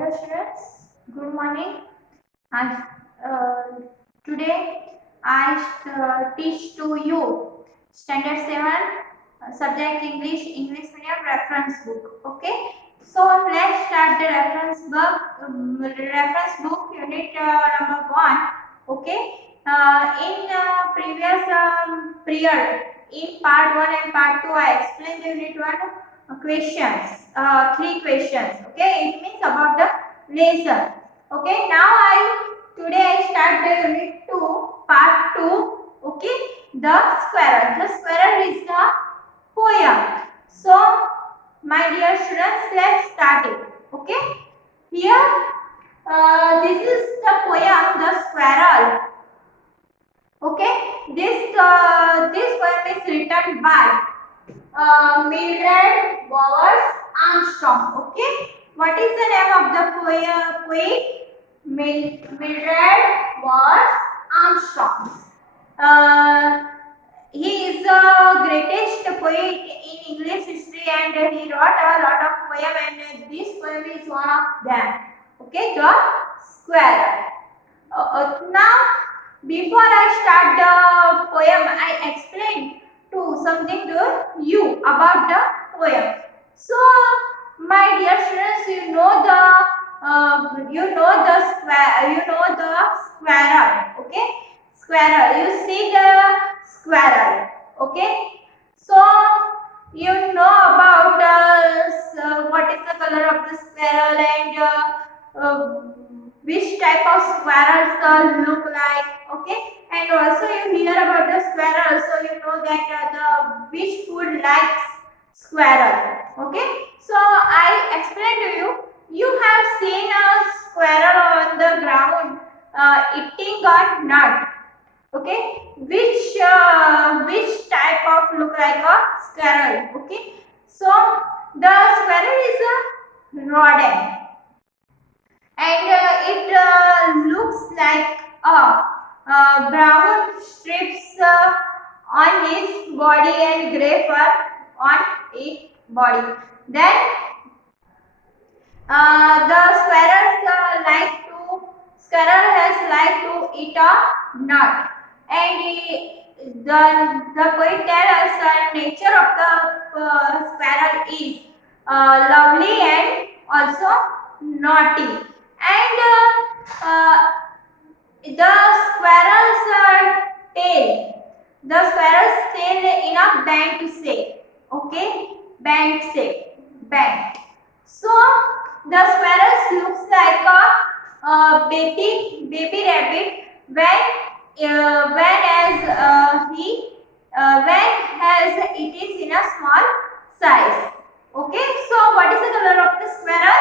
Hello students, good morning. I, uh, Today I teach to you standard 7 subject English medium reference book. Okay, so let's start the reference book unit number 1. Okay, in previous period in part 1 and part 2 I explained the unit 1 questions, 3 questions. Okay, it means about the lesson. Okay, now today I start the unit 2 part 2. Okay, the squirrel is the poem. So my dear students, let's start it. Okay, here this is the poem The Squirrel. Okay, this poem is written by Mildred Bowers Armstrong. Okay, what is the name of the poet? Mildred Bowers Armstrong. Uh, he is the greatest poet in English history, and he wrote a lot of poems, and this poem is one of them. Okay, the Squirrel. Now, before I start the poem, I explain something to you about the poem. So, my dear students, you know the squirrel. Okay, squirrel. You see the squirrel. Okay, so you know about what is the color of the squirrel and which type of squirrels look like. Okay, and also you hear about the squirrel, so you know that the which food likes squirrel. Okay, so I explain to you. You have seen a squirrel on the ground eating a nut. Okay, which type of look like a squirrel. Okay, so the squirrel is a rodent, and it looks like brown strips on his body and gray fur on its body. Then the squirrel has like to eat a nut, and the poet tell us nature of the squirrel is lovely and also naughty, and the squirrel's tail in a bent shape. Okay, bent. So the squirrel looks like a baby rabbit when as it is in a small size. Okay, so what is the color of the squirrel?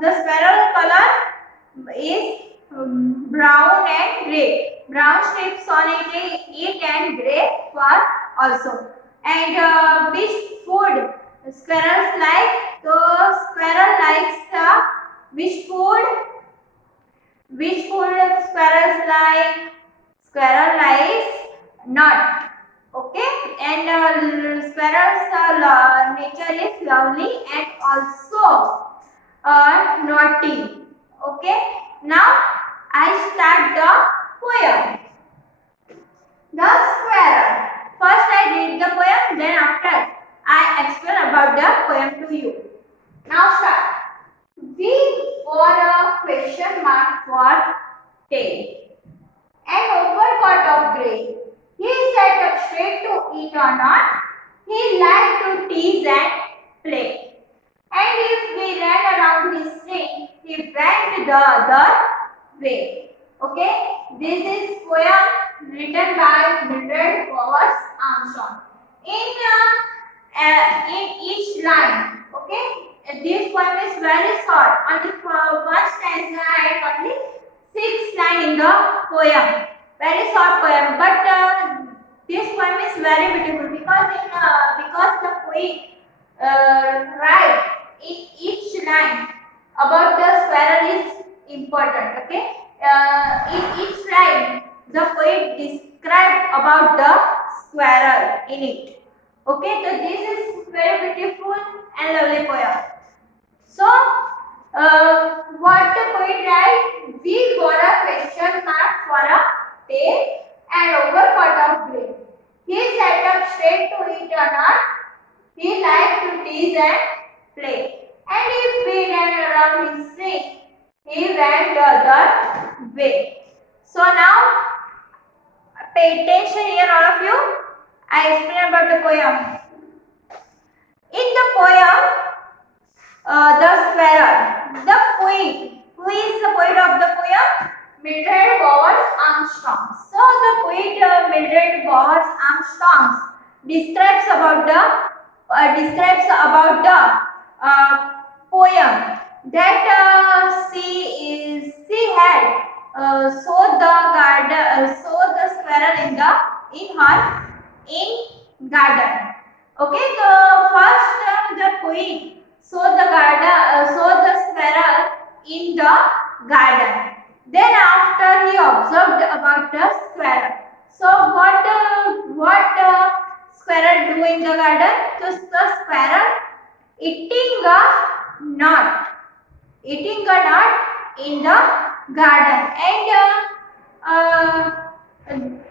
The squirrel color is brown and grey. Brown strips on it and grey fur also. And which food squirrels like? So squirrel likes which food? Which food squirrels like? Squirrel likes nut. Okay, and squirrel's nature is lovely and also naughty. Okay, now I start the poem. The squirrel. First I read the poem, then after I explain about the poem to you. Now start. V for a question mark for tail. An overcoat of grey. He sat up straight to eat or not. He liked to tease and play. And if we ran around his ring, he went the other way. Okay, this is poem written by Mildred Bowers Armstrong. In each line, okay, this poem is very short. Only for one stanza and only 6 lines in the poem. Very short poem, but this poem is very beautiful because the poet write in each line about the squirrel is important. Okay, in each line the poet described about the squirrel in it. Okay, so this is very beautiful and lovely poem. So What the poet write? We got a question mark for a tail and overcoat of grey. He sat up straight to eat a nut. He liked to tease and play. And he played and around his tree. He went the other way. So now pay attention here, all of you. I explain about the poem. In the poem, the squirrel, the poet. Who is the poet of the poem? Mildred Bowers Armstrong. So the poet Mildred Bowers Armstrong describes about the poem that she had sowed the sowed the squirrel in her in garden. Okay, the first the poet saw the squirrel in the garden. Then after he observed about the squirrel. So what squirrel do in the garden? So the squirrel eating a nut, in the garden, and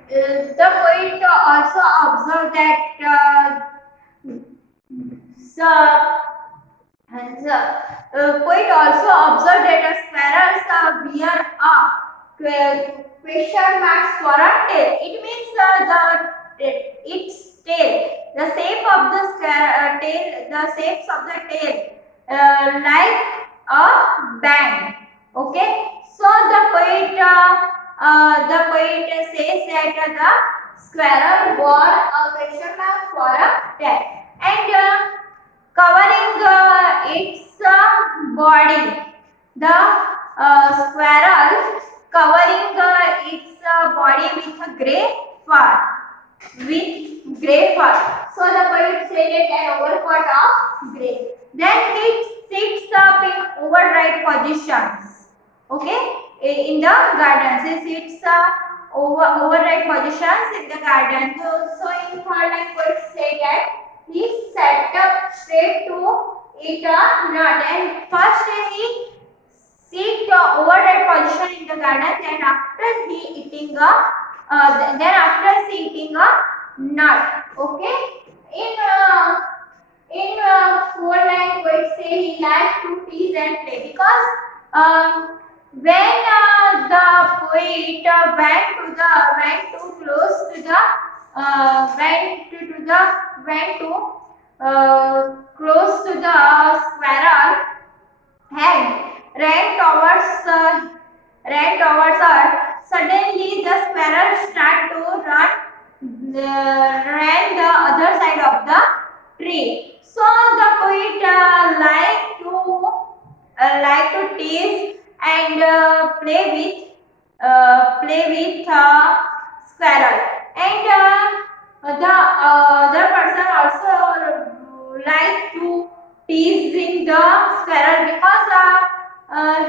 the poet also observed that the poet also observed that a squirrels wear question marks for a tail. It means its tail, the shape of the tail, the shapes of the tail like a band. Okay, so the poet says that the squirrel wore a question mark for a tail, and covering its body. The squirrel covering its body with a grey fur. So the poet said it an overcoat of grey. Then it sits up in upright positions. Okay, in the garden. It sits upright positions in the garden. So in third line, poet said that he sat up straight to eat a nut, and first he sit upright position in the garden. Then after he eating a nut. Okay, in four line poet say he liked to tease and play, because when the poet went too close to the went to close to the squirrel and ran towards her. Suddenly the squirrel started to ran the other side of the tree. So the poet like to tease and play with squirrel, and the other person also like to teasing the squirrel, because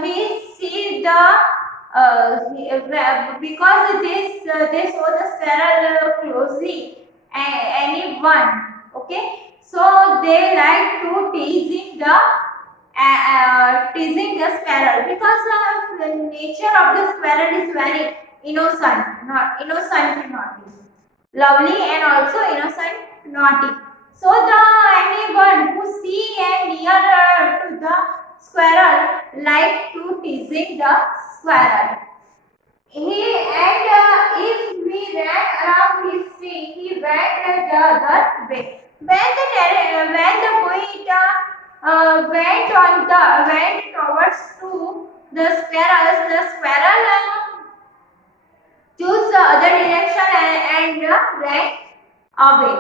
he see the because they saw the squirrel closely, anyone. Okay, so they like to teasing the squirrel, because the nature of the squirrel is very innocent, naughty, lovely, and also innocent, naughty. So the anyone who see and near to the squirrel like to teasing the squirrel. If we ran around his tree, he went the other way. When the poet went towards to the squirrel choose the other direction and ran away.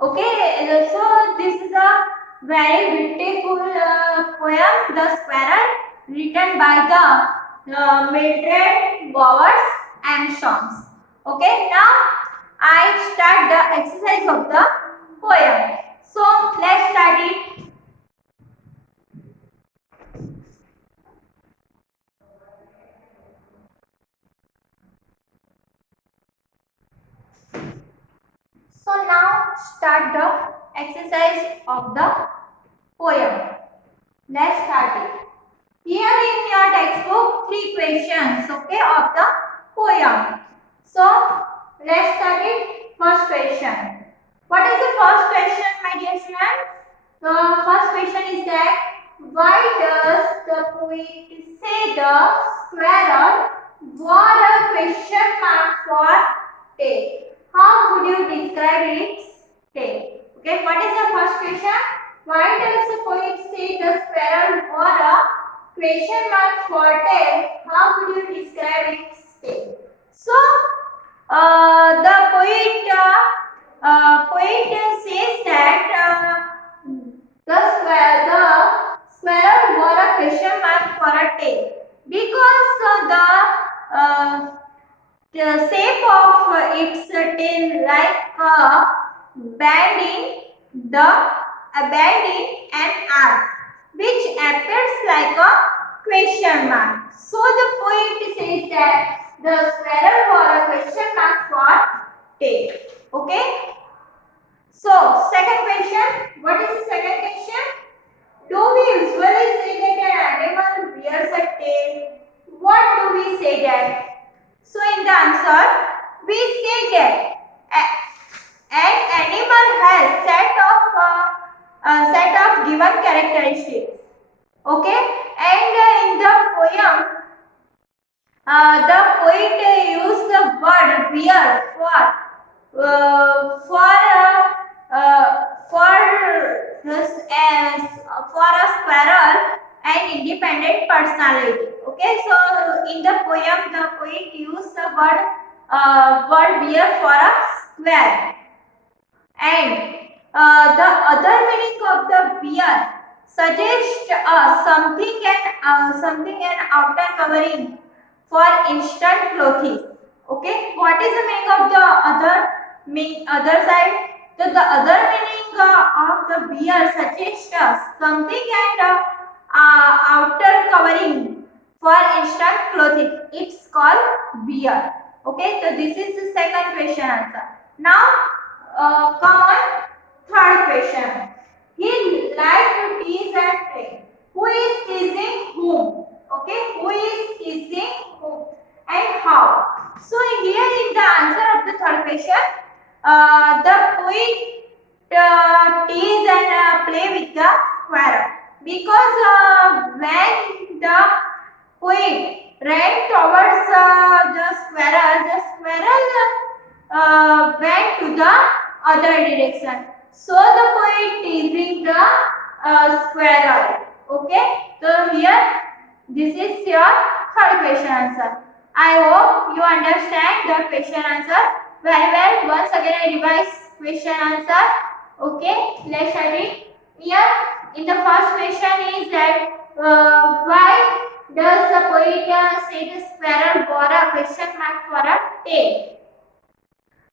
Okay, so this is a very beautiful poem, The Squirrel, written by the Mildred Bowers Armstrong. Okay, now I start the exercise of the poem. So let's start it. So now start the exercise of the poem. Let's start it. Here in your textbook, 3 questions, okay, of the poem. So, let's start it. First question. What is the first question, my dear students? The first question is that why does the poet say the squirrel wore a question mark for tail? How would you describe its tail? Okay, what is the first question? Why does the poet say the squirrel wore a question mark for tail? How would you describe its tail? So, the poet says that the squirrel wore a question mark for a tail because the shape of its tail like a band in the a band in an arc, which appears like a question mark. So the poet says that the squirrel wore a question mark for tail. Okay. So second question. What is the second question? Do we usually say that an animal wears a tail? What do we say that? So in the answer, we say that an animal has set of given characteristics. Okay, and in the poem, the poet used the word wear for this as for a squirrel and independent personality. Okay, so in the poem, the poet used the word wear for a square, and the other meaning of the beer suggests something an outer covering for instant clothing. Okay, what is the meaning of the other side? So the other meaning of the beer suggests something and outer covering for instant clothing. It's called beer. Okay, so this is the second question answer. Now come on, third question. He liked to tease and play. Who is teasing whom? Okay, who is teasing whom and how? So here in the answer of the third question, the poet tease and play with the squirrel because when the poet ran towards the squirrel went to the other direction. So the poet teasing the squirrel. Okay. So here this is your third question answer. I hope you understand the question answer very well. Once again I revise question answer. Okay. Let's start it. Here in the first question is that why does the poet say the squirrel wore a question mark for a tail?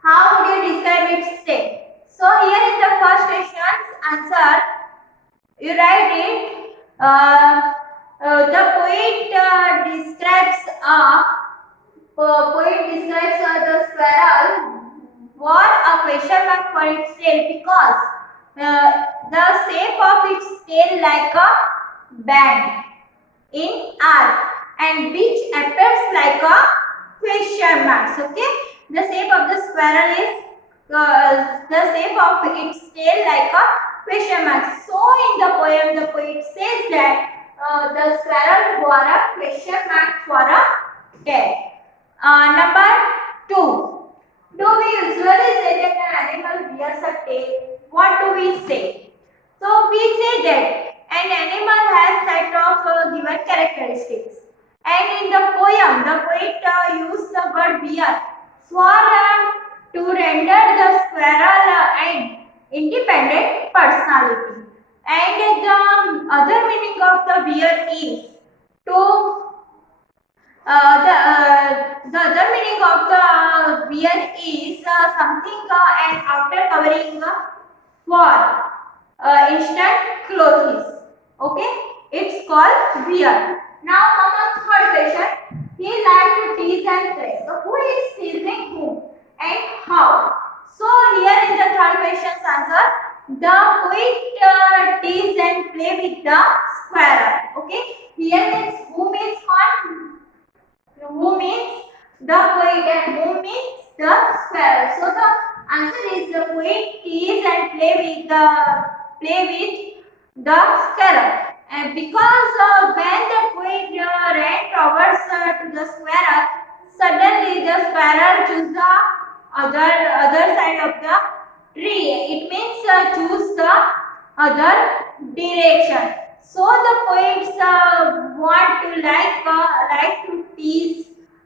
How would you describe its tail? So here in the first question's answer, you write it. The poet describes the squirrel wore a question mark for its tail because the shape of its tail like a band in arc and which appears like a question marks. Okay, the shape of the squirrel is the shape of its tail like a question mark. So in the poem, the poet says that the squirrel wore a question mark for a tail. Number 2. Do we usually say that an animal wears a tail? What do we say? So we say that an animal has set of given characteristics. And in the poem, the poet used the word bear for to render the squirrel an independent personality. And the other meaning of the bear is to the other meaning of the beer is something an outer covering for instant clothes. Okay, it's called beer. Now come on third question. He liked to tease and play. So who is teasing whom and how? So here in the third question's answer, the poet tease and play with the squirrel. Okay, here means who means con, who means the poet and who means the squirrel. So the answer is the poet tease and play with the squirrel. And because when the poet ran towards to the squirrel, suddenly the squirrel choose the other side of the tree. It means choose the other direction. So the poets want to like to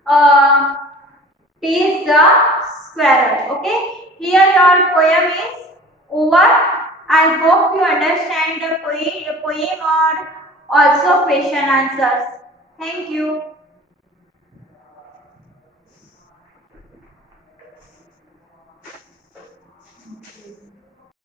uh, tease the squirrel. Okay, here your poem is over. I hope you understand the poem or also question answers. Thank you.